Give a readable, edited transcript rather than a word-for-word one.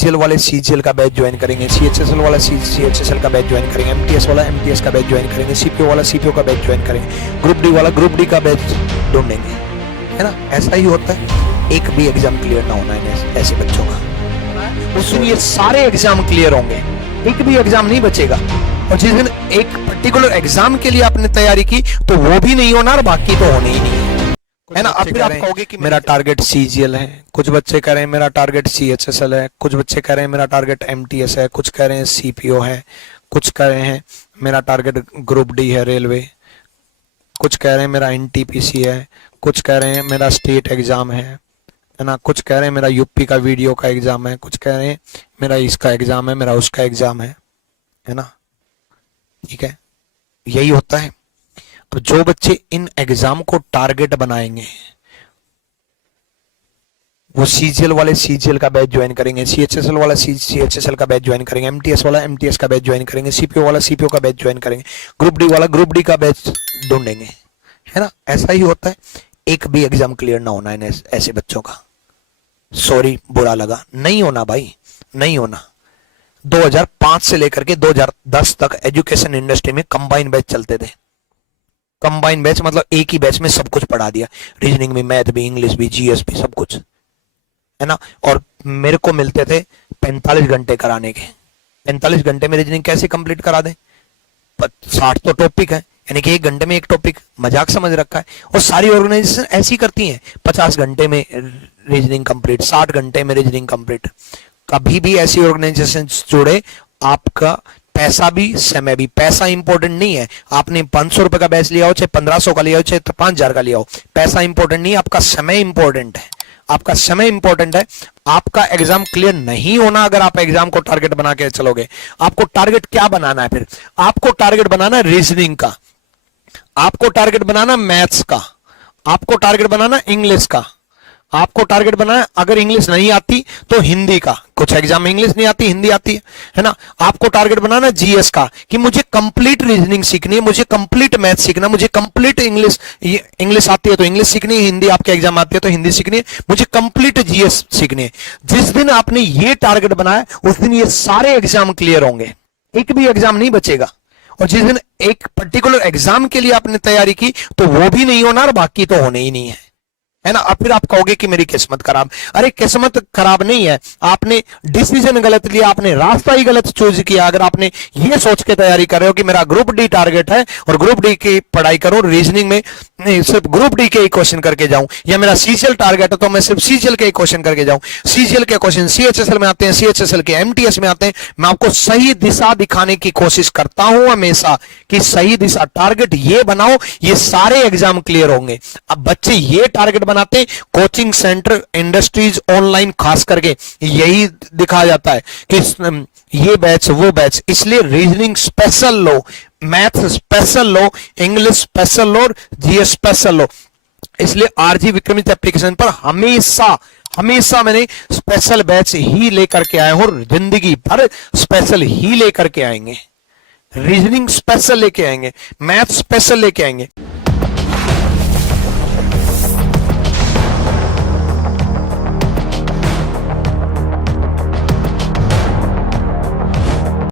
CGL वाले CGL का batch join करेंगे, सीएचएसएल वाला सीएचएसएल का बैच ज्वाइन करेंगे, एमटीएस वाला एमटीएस का बैच ज्वाइन करेंगे, सीपीओ वाला सीपीओ का बैच ज्वाइन करेंगे, ग्रुप डी वाला ग्रुप डी का बैच ढूंढेंगे, है ना। ऐसा ही होता है। एक भी एग्जाम क्लियर ना होना है ऐसे बच्चों का, उसमें ये सारे एग्जाम क्लियर होंगे, एक भी एग्जाम नहीं बचेगा। और जिस दिन एक पर्टिकुलर एग्जाम के लिए आपने तैयारी की तो वो भी नहीं होना और बाकी तो होने ही नहीं है ना। अब फिर आप कहोगे कि मेरा टारगेट सीजीएल है, कुछ बच्चे कह रहे हैं मेरा टारगेट सीएचएसएल है, कुछ बच्चे कह रहे हैं मेरा टारगेट एमटीएस है, कुछ कह रहे हैं सीपीओ है, कुछ कह रहे हैं मेरा टारगेट ग्रुप डी है रेलवे, कुछ कह रहे हैं मेरा एनटीपीसी है, कुछ कह रहे हैं मेरा स्टेट एग्जाम है ना, कुछ कह रहे हैं मेरा यूपी का वीडियो का एग्जाम है, कुछ कह रहे हैं मेरा इसका एग्जाम है, मेरा उसका एग्जाम है ना। ठीक है, यही होता है। अब जो बच्चे इन एग्जाम को टारगेट बनाएंगे वो सीजीएल वाले सीजीएल का बैच ज्वाइन करेंगे, सीएचएसएल वाला सीएचएसएल का बैच ज्वाइन करेंगे, एमटीएस वाला एमटीएस का बैच ज्वाइन करेंगे, सीपीओ वाला सीपीओ का बैच ज्वाइन करेंगे, ग्रुप डी वाला ग्रुप डी का बैच ढूंढेंगे, है ना। ऐसा ही होता है। एक भी एग्जाम क्लियर ना होना है ऐसे बच्चों का। सॉरी, बुरा लगा, नहीं होना भाई, नहीं होना। 2005 से लेकर के 2010 तक एजुकेशन इंडस्ट्री में कंबाइन बैच चलते थे। कंबाइन बैच मतलब एक ही बैच में सब कुछ पढ़ा दिया, रीजनिंग भी, मैथ भी, इंग्लिश भी, जीएस भी, सब कुछ, है ना। और मेरे को मिलते थे 45 घंटे कराने के। 45 घंटे में रीजनिंग कैसे कंप्लीट करा दें? 60 तो टॉपिक है, यानी कि 1 घंटे में एक टॉपिक, मजाक समझ रखा है। और सारी ऑर्गेनाइजेशन ऐसी करती हैं, 50 घंटे में रीजनिंग कंप्लीट, 60 घंटे में रीजनिंग कंप्लीट। कभी भी ऐसी ऑर्गेनाइजेशन जुड़े, आपका पैसा भी समय भी, पैसा इंपॉर्टेंट नहीं है। आपने 500 रुपए का बैच लिया हो, चाहे 1500 का लिया हो, चाहे 5000 का लिया हो, पैसा इंपॉर्टेंट नहीं है, आपका समय इंपॉर्टेंट है। आपका समय इंपॉर्टेंट है। आपका एग्जाम क्लियर नहीं होना अगर आप एग्जाम को टारगेट बना के चलोगे। आपको टारगेट क्या बनाना है फिर? आपको टारगेट बनाना है रीजनिंग का, आपको टारगेट बनाना मैथ्स का, आपको टारगेट बनाना इंग्लिश का, आपको टारगेट बनाना, अगर इंग्लिश नहीं आती तो हिंदी का, कुछ एग्जाम में इंग्लिश नहीं आती, हिंदी आती है ना। आपको टारगेट बनाना जीएस का, कि मुझे कंप्लीट रीजनिंग सीखनी है, मुझे कंप्लीट मैथ सीखना, मुझे कंप्लीट इंग्लिश आती है तो इंग्लिश सीखनी है, हिंदी आपके एग्जाम आती है तो हिंदी सीखनी है, मुझे कंप्लीट जीएस सीखनी है। जिस दिन आपने ये टारगेट बनाया उस दिन ये सारे एग्जाम क्लियर होंगे, एक भी एग्जाम नहीं बचेगा। और जिस दिन एक पर्टिकुलर एग्जाम के लिए आपने तैयारी की तो वो भी नहीं होना और बाकी तो होने ही नहीं है ना। अब फिर आप कहोगे कि मेरी किस्मत खराब। अरे किस्मत खराब नहीं है, आपने डिसीजन गलत लिया, आपने रास्ता ही गलत चूज किया। अगर आपने ये सोच के तैयारी कर रहे हो कि मेरा ग्रुप डी टारगेट है और ग्रुप डी की पढ़ाई करो, रीजनिंग में सिर्फ ग्रुप डी के ही क्वेश्चन करके जाऊं, या मेरा सीजीएल टारगेट है तो मैं सिर्फ सीजीएल के ही क्वेश्चन करके जाऊं, सीजीएल के क्वेश्चन सीएचएसएल में आते हैं, सीएचएसएल के एमटीएस में आते हैं। मैं आपको सही दिशा दिखाने की कोशिश करता हूं हमेशा कि सही दिशा, टारगेट ये बनाओ, ये सारे एग्जाम क्लियर होंगे। अब बच्चे ये टारगेट बनाते, कोचिंग सेंटर, इंडस्ट्रीज, ऑनलाइन खास करके यही दिखाया जाता है कि ये बैच वो बैच, इसलिए रीजनिंग स्पेशल लो, मैथ स्पेशल लो, इंग्लिश स्पेशल लो, जीएस स्पेशल लो। इसलिए आरजी विक्रमित एप्लीकेशन पर हमेशा मैंने स्पेशल बैच ही लेकर के आए और जिंदगी भर स्पेशल ही लेकर के आएंगे। रीजनिंग स्पेशल लेके आएंगे, मैथ स्पेशल लेके आएंगे।